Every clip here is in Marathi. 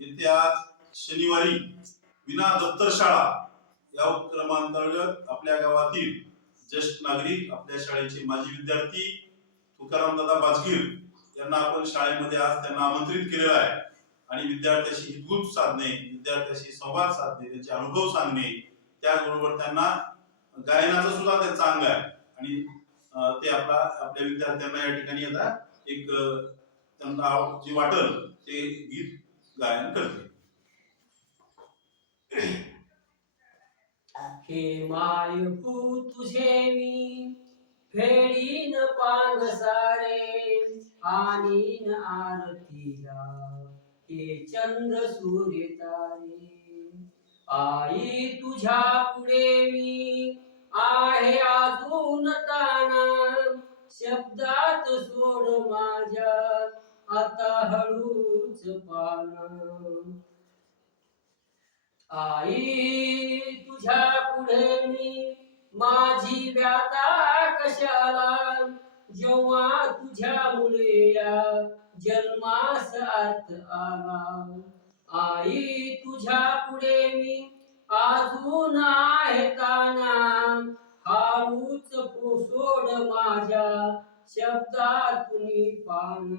येत्या शनिवारी विना दप्तर शाळा या उपक्रमांतर्गत आपल्या गावातील ज्येष्ठ नागरिक आपल्या शाळेचे माजी विद्यार्थी तुकाराम दादा बाजगीर यांना आपण शाळेमध्ये आज त्यांना आमंत्रित केलेलं आहे. आणि विद्यार्थ्याशी हितगुज साधणे विद्यार्थ्याशी संवाद साधणे त्यांचे अनुभव सांगणे त्याचबरोबर त्यांना गायनाचं सुद्धा त्यांचा अंग आहे. आणि ते आपला आपल्या विद्यार्थ्यांना या ठिकाणी आता एक त्यांना जे वाटल ते गीत गायन करते हे। मायभू तुझे मी फेडीन पांग सारे आणीन आरतीला हे चंद्र सूर्य तारे। आई तुझ्या पुढे मी आहे अजून ताना शब्दात सोड माझ्या आता हळूच पाना आई तुझ्या पुढे मी माझी व्याता कशाला? जेव्हा तुझ्यामुळे या जन्मास अर्थ आला. आई तुझ्या पुढे मी अजून आहे ताना हाळूच सोड माझ्या शब्दातून पान.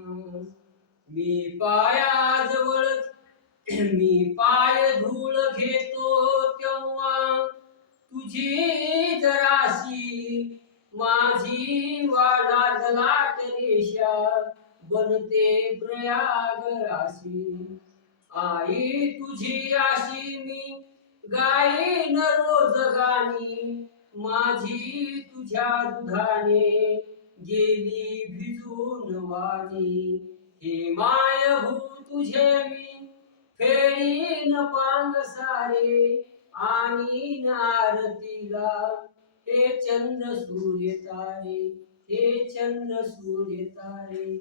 मी पायाजवळ मी पाय धूळ घेतो तेव्हा. तुझी जराशी माझी वाडा लाट रेषा बनते प्रयागराशी. आई तुझी आशी मी गाईन रोज गाणी माझी तुझ्या दुधाने गेली भिजून वाणी. हे मायभू तुझे मी फेरीन पांग सारे आणि आरतीला. हे चंद्र सूर्य तारे हे चंद्र सूर्य तारे.